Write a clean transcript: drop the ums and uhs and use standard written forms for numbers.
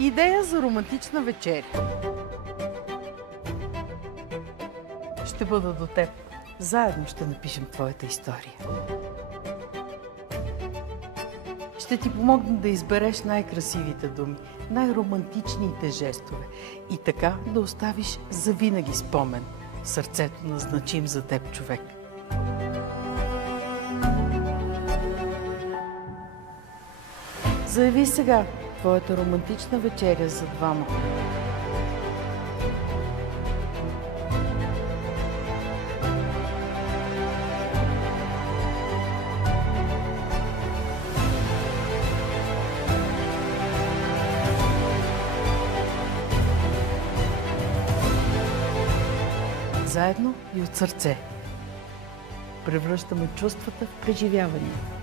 Идея за романтична вечеря. Ще бъда до теб. Заедно ще напишем твоята история. Ще ти помогна да избереш най-красивите думи, най-романтичните жестове и така да оставиш завинаги спомен в сърцето на значим за теб човек. Заяви сега твоята романтична вечеря за двама. Заедно и от сърце. Превръщаме чувствата в преживявания.